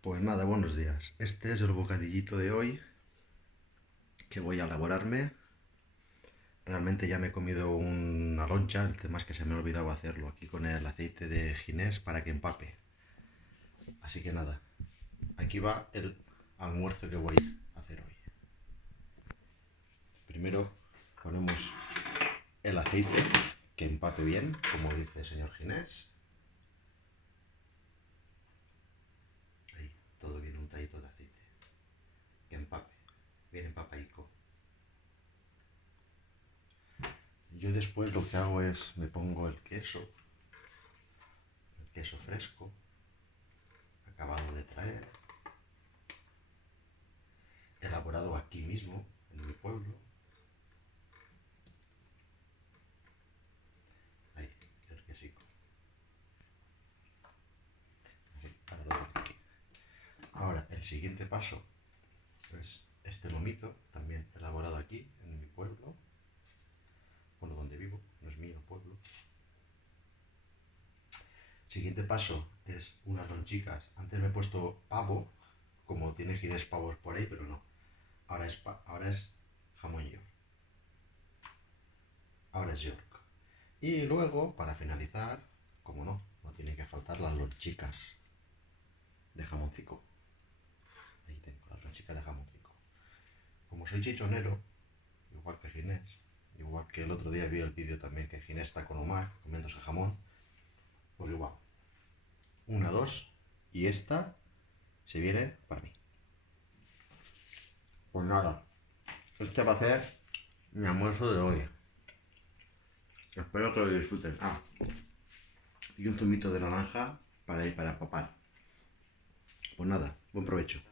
Pues nada, buenos días. Este es el bocadillito de hoy que voy a elaborarme. Realmente ya me he comido una loncha, el tema es que se me ha olvidado hacerlo aquí con el aceite de ginés para que empape. Así que nada, aquí va el almuerzo que voy a hacer hoy. Primero ponemos el aceite que empape bien, como dice el señor Ginés. Ahí, todo bien untadito de aceite. Que empape, bien empapaico. Yo después lo que hago es me pongo el queso fresco, acabado de traer, elaborado aquí mismo, en mi pueblo. Ahí, el quesico. Ahora lo dejo aquí. Ahora, el siguiente paso es este lomito, también elaborado aquí, en mi pueblo. Bueno, donde vivo, no es mío el pueblo. Siguiente paso es unas lonchicas. Antes me he puesto pavo, como tiene Ginés pavos por ahí, pero no. Ahora es jamón york. Ahora es york. Y luego, para finalizar, como no, no tiene que faltar las lonchicas de jamoncico. Ahí tengo las lonchicas de jamoncico. Como soy chichonero, igual que Ginés, igual que el otro día vi el vídeo también que Ginés está con Omar comiéndose jamón, pues igual. Una, dos, y esta se viene para mí. Pues nada, este va a ser mi almuerzo de hoy. Espero que lo disfruten. Y un zumito de naranja para ir para empapar. Pues nada, buen provecho.